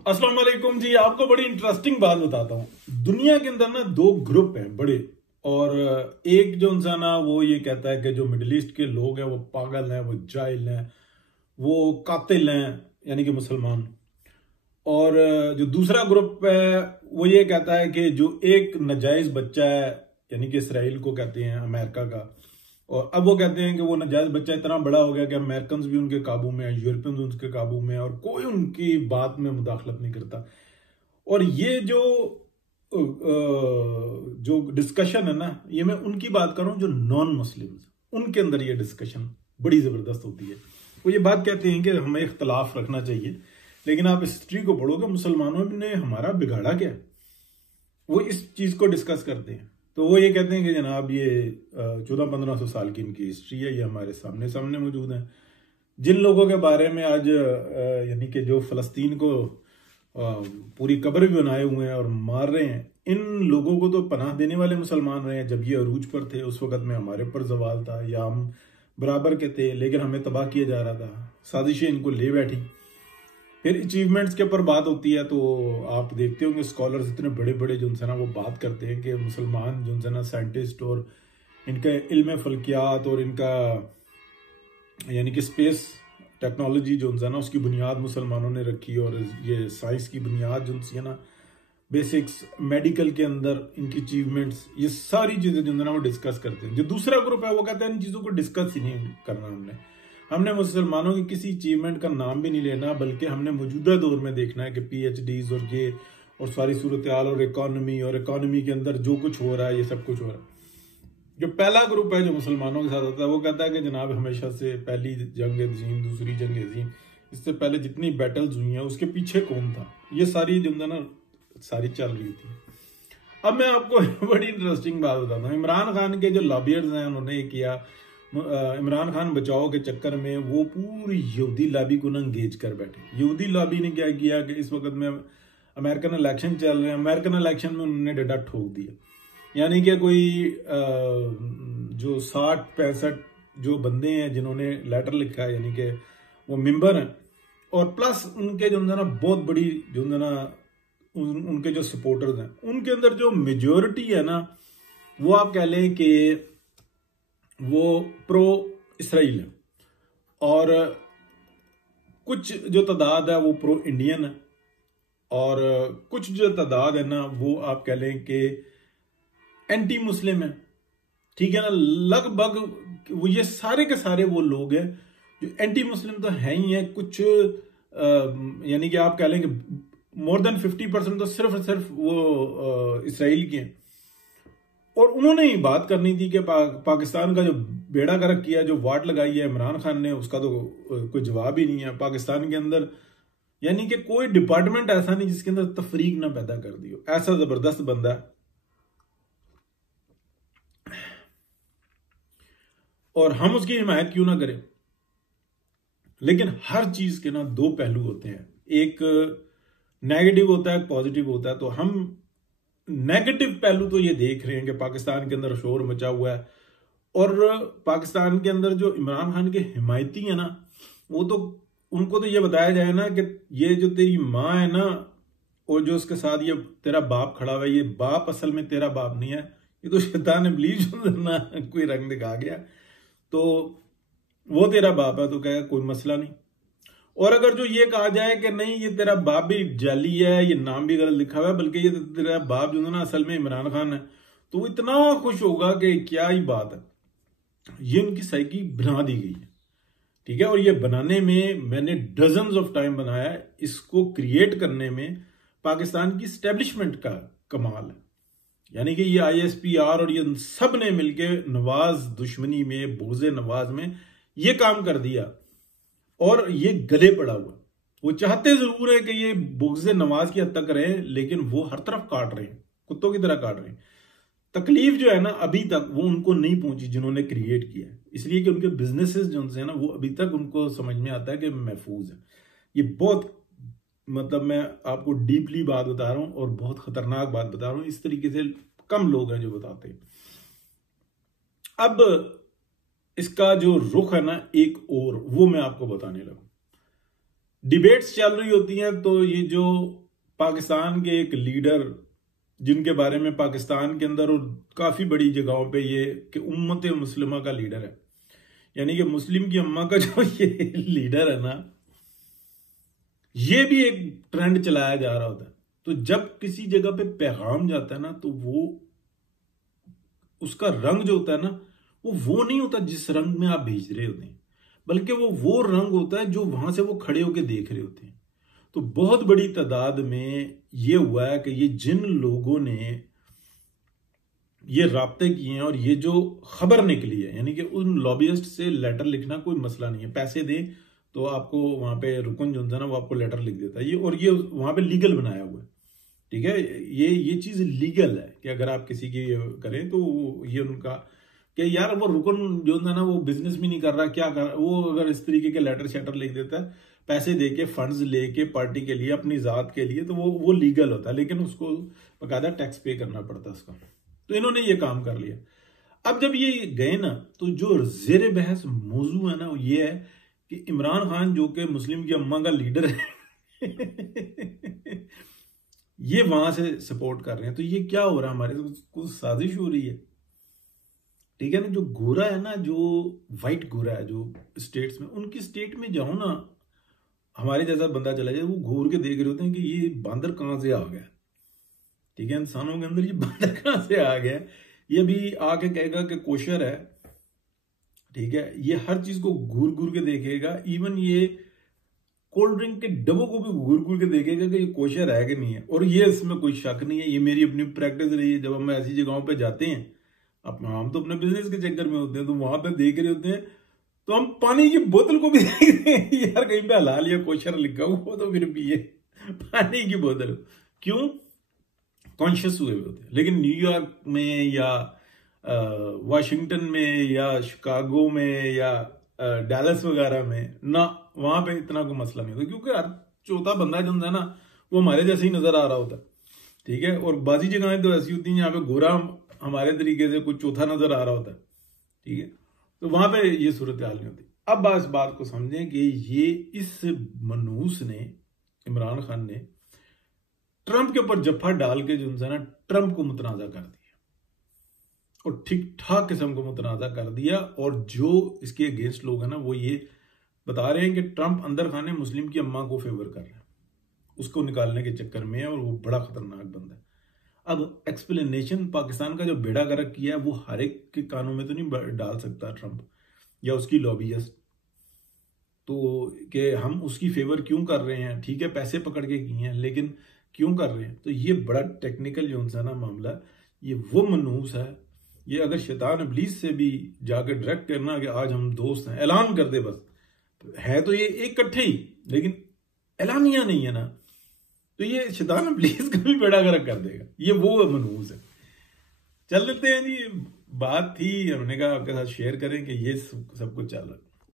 अस्सलाम वालेकुम जी। आपको बड़ी इंटरेस्टिंग बात बताता हूँ। दुनिया के अंदर ना दो ग्रुप हैं बड़े, और एक जो इंसान है वो ये कहता है कि जो मिडिल ईस्ट के लोग हैं वो पागल हैं, वो जाहिल हैं, वो कातिल हैं, यानी कि मुसलमान। और जो दूसरा ग्रुप है वो ये कहता है कि जो एक नाजायज बच्चा है, यानी कि इसराइल को कहते हैं अमेरिका का, और अब वो कहते हैं कि वो नाजायज बच्चा इतना बड़ा हो गया कि अमेरिकन भी उनके काबू में है, यूरोपियन भी उनके काबू में है, और कोई उनकी बात में मुदाखलत नहीं करता। और ये जो डिस्कशन है ना, ये मैं उनकी बात कर रहा हूं जो नॉन मुस्लिम्स, उनके अंदर ये डिस्कशन बड़ी जबरदस्त होती है। वो ये बात कहते हैं कि हमें इख्तलाफ रखना चाहिए, लेकिन आप हिस्ट्री को पढ़ोगे मुसलमानों ने हमारा बिगाड़ा क्या, वो इस चीज को डिस्कस करते हैं। तो वो ये कहते हैं कि जनाब ये 1400-1500 साल की इनकी हिस्ट्री है, ये हमारे सामने सामने मौजूद है। जिन लोगों के बारे में आज यानी कि जो फलस्तीन को पूरी कब्र भी बनाए हुए हैं और मार रहे हैं, इन लोगों को तो पनाह देने वाले मुसलमान रहे हैं। जब ये अरूज पर थे उस वक्त में हमारे ऊपर जवाल था, या हम बराबर के थे, लेकिन हमें तबाह किया जा रहा था, साजिशें इनको ले बैठी। फिर अचीवमेंट्स के ऊपर बात होती है तो आप देखते होंगे स्कॉलर्स इतने बड़े बड़े जो उनसे ना वो बात करते हैं कि मुसलमान जो उनसे ना साइंटिस्ट और इनका इल्म फल्कियात और इनका यानी कि स्पेस टेक्नोलॉजी जो है ना उसकी बुनियाद मुसलमानों ने रखी, और ये साइंस की बुनियाद जो है ना, बेसिक्स मेडिकल के अंदर इनकी अचीवमेंट्स, ये सारी चीजें जो है ना वो डिस्कस करते हैं। जो दूसरा ग्रुप है वो कहते हैं इन चीजों को डिस्कस ही नहीं करना, हमने मुसलमानों की किसी अचीवमेंट का नाम भी नहीं लेना, बल्कि हमने मौजूदा दौर में देखना है कि PhDs और ये और सारी सूरत हाल और इकोनॉमी के अंदर जो कुछ हो रहा है, ये सब कुछ हो रहा है। जो पहला ग्रुप है जो मुसलमानों के साथ होता है वो कहता है कि जनाब हमेशा से पहली जंग अज़ीम, दूसरी जंग अज़ीम, इससे पहले जितनी बैटल्स हुई हैं उसके पीछे कौन था, ये सारी जो है ना सारी चल रही थी। अब मैं आपको बड़ी इंटरेस्टिंग बात बताता हूँ। इमरान खान के जो लॉबियर्स हैं उन्होंने ये किया, इमरान खान बचाओ के चक्कर में वो पूरी यहूदी लॉबी को ना एंगेज कर बैठे। यहूदी लॉबी ने क्या किया कि इस वक्त में अमेरिकन इलेक्शन चल रहे हैं, अमेरिकन इलेक्शन में उन्होंने डंडा ठोक दिया। यानी कि कोई जो 60-65 जो बंदे हैं जिन्होंने लेटर लिखा है, यानी कि वो मेंबर हैं, और प्लस उनके जो है ना बहुत बड़ी जो है ना उनके जो सपोर्टर्स हैं, उनके अंदर जो मेजोरिटी है ना वो आप कह लें कि वो प्रो इसराइल है, और कुछ जो तादाद है वो प्रो इंडियन है, और कुछ जो तादाद है ना वो आप कह लें कि एंटी मुस्लिम है। ठीक है ना, लगभग वो ये सारे के सारे वो लोग हैं जो एंटी मुस्लिम तो है ही है, कुछ यानी कि आप कह लें कि मोर देन 50% तो सिर्फ वो इसराइल के हैं। और उन्होंने ही बात करनी थी कि पाकिस्तान का जो बेड़ा गर्क किया, जो वाट लगाई है इमरान खान ने, उसका तो कोई जवाब ही नहीं है। पाकिस्तान के अंदर यानी कि कोई डिपार्टमेंट ऐसा नहीं जिसके अंदर तफरीक ना पैदा कर दी हो, ऐसा जबरदस्त बंदा है। और हम उसकी हिमायत क्यों ना करें, लेकिन हर चीज के ना दो पहलू होते हैं, एक नेगेटिव होता है, एक पॉजिटिव होता है। तो हम नेगेटिव पहलू तो ये देख रहे हैं कि पाकिस्तान के अंदर शोर मचा हुआ है, और पाकिस्तान के अंदर जो इमरान खान के हिमायती है ना, वो तो उनको तो ये बताया जाए ना कि ये जो तेरी माँ है ना और जो उसके साथ ये तेरा बाप खड़ा हुआ है, ये बाप असल में तेरा बाप नहीं है, ये तो शैतान इब्लीस ना कोई रंग दिखा गया, तो वो तेरा बाप है, तो कहेगा कोई मसला नहीं। और अगर जो ये कहा जाए कि नहीं ये तेरा बाप भी जाली है, ये नाम भी गलत लिखा हुआ है, बल्कि ये तेरा बाप जो है ना असल में इमरान खान है, तो वो इतना खुश होगा कि क्या ही बात है। ये उनकी साइकी बना दी गई है, ठीक है। और ये बनाने में मैंने डजन्स ऑफ टाइम बनाया है, इसको क्रिएट करने में पाकिस्तान की स्टैब्लिशमेंट का कमाल है। यानी कि ये ISPR और ये सब ने मिलके नवाज दुश्मनी में, बोझे नवाज में ये काम कर दिया, और ये गले पड़ा हुआ। वो चाहते जरूर है कि ये बोझे नवाज की हद तक रहे, लेकिन वो हर तरफ काट रहे हैं, कुत्तों की तरह काट रहे हैं। तकलीफ जो है ना अभी तक वो उनको नहीं पहुंची जिन्होंने क्रिएट किया है, इसलिए कि उनके बिजनेसेस जो है ना वो अभी तक उनको समझ में आता है कि महफूज है। ये बहुत मतलब मैं आपको डीपली बात बता रहा हूं और बहुत खतरनाक बात बता रहा हूं, इस तरीके से कम लोग हैं जो बताते हैं। अब इसका जो रुख है ना एक और, वो मैं आपको बताने लगा। डिबेट्स चल रही होती हैं तो ये जो पाकिस्तान के एक लीडर, जिनके बारे में पाकिस्तान के अंदर और काफी बड़ी जगहों पे ये कि उम्मत मुस्लिमा का लीडर है, यानी कि मुस्लिम की अम्मा का जो ये लीडर है ना, ये भी एक ट्रेंड चलाया जा रहा होता है। तो जब किसी जगह पे पैगाम जाता है ना, तो वो उसका रंग जो होता है ना, वो नहीं होता जिस रंग में आप भेज रहे होते हैं, बल्कि वो रंग होता है जो वहां से वो खड़े होके देख रहे होते हैं। तो बहुत बड़ी तादाद में ये हुआ है कि ये जिन लोगों ने ये राब्ते किए हैं और ये जो खबर निकली है, यानी कि उन लॉबियस्ट से लेटर लिखना कोई मसला नहीं है, पैसे दें तो आपको वहां पे रुकन जो है ना वो आपको लेटर लिख देता है ये, और ये वहां पे लीगल बनाया हुआ है, ठीक है। ये चीज लीगल है कि अगर आप किसी की करें तो ये उनका कि यार वो रुकन जो है ना वो बिजनेस भी नहीं कर रहा, क्या कर रहा, वो अगर इस तरीके के लेटर शेटर लिख देता है पैसे देके फंड्स लेके पार्टी के लिए अपनी जात के लिए, तो वो लीगल होता है, लेकिन उसको बकायदा टैक्स पे करना पड़ता है उसका। तो इन्होंने ये काम कर लिया। अब जब ये गए ना, तो जो जेर बहस मौजू है ना वो ये है कि इमरान खान जो कि मुस्लिम की अम्मा का लीडर है ये वहां से सपोर्ट कर रहे हैं। तो ये क्या हो रहा है, हमारे कुछ साजिश हो रही है, ठीक है ना। जो गोरा है ना, जो वाइट गोरा है जो स्टेट्स में, उनकी स्टेट में जाओ ना, हमारे जैसा बंदा चला जाए, वो घूर के देख रहे होते हैं कि ये बंदर कहां से आ गया, ठीक है, इंसानों के अंदर ये बंदर कहां से आ गया। ये भी आके कहेगा कि कोशर है, ठीक है, ये हर चीज को घूर घूर के देखेगा, इवन ये कोल्ड ड्रिंक के डब्बों को भी घूर घूर के देखेगा कि ये कोशर है कि नहीं है। और ये इसमें कोई शक नहीं है, ये मेरी अपनी प्रैक्टिस रही है। जब हम ऐसी जगहों पे जाते हैं, हम तो अपने बिजनेस के चक्कर में होते हैं, तो वहां पे देख रहे होते हैं, तो हम पानी की बोतल को भी देखते हैं यार कहीं पे हलाल या कोशर लिखा हुआ तो फिर पिए पानी की बोतल, क्यों, कॉन्शियस हुए होते हैं। लेकिन न्यूयॉर्क में या वाशिंगटन में या शिकागो में या डैलस वगैरह में ना, वहां पे इतना कोई मसला नहीं होता, क्योंकि हर चौथा बंदा जो है ना वो हमारे जैसे ही नजर आ रहा होता है, ठीक है। और बाजी जगहें तो ऐसी होती हैं जहाँ पे गोरा हमारे तरीके से कुछ चौथा नजर आ रहा होता है, ठीक है। तो वहां पे ये सूरत हाल नहीं होती। अब इस बात को समझें कि ये इस मनूस ने, इमरान खान ने ट्रंप के ऊपर जफ्फा डाल के जो है ना ट्रंप को मुतनाजा कर दिया, और ठीक ठाक किस्म को मुतनाजा कर दिया। और जो इसके अगेंस्ट लोग हैं ना वो ये बता रहे हैं कि ट्रंप अंदर खाने मुस्लिम की अम्मा को फेवर कर रहे हैं, उसको निकालने के चक्कर में है, और वो बड़ा खतरनाक बंदा है। अब एक्सप्लेनेशन पाकिस्तान का जो बेड़ा गर्क किया है वो हर एक के कानों में तो नहीं डाल सकता ट्रंप या उसकी लॉबियस्ट, तो कि हम उसकी फेवर क्यों कर रहे हैं, ठीक है पैसे पकड़ के किए हैं, लेकिन क्यों कर रहे हैं। तो ये बड़ा टेक्निकल जो है ना मामला, ये वो मनूस है, ये अगर शैतान इब्लीस से भी जाकर डायरेक्ट करना कि आज हम दोस्त हैं, ऐलान कर दे बस, तो है तो ये एक इकट्ठे ही, लेकिन ऐलानिया नहीं है ना, तो ये शैतान इब्लीस का भी बेड़ा गर्क कर देगा। ये वो मनूस है। चल लेते हैं जी, बात थी, हमने कहा आपके साथ शेयर करें कि ये सब कुछ चल रहा है।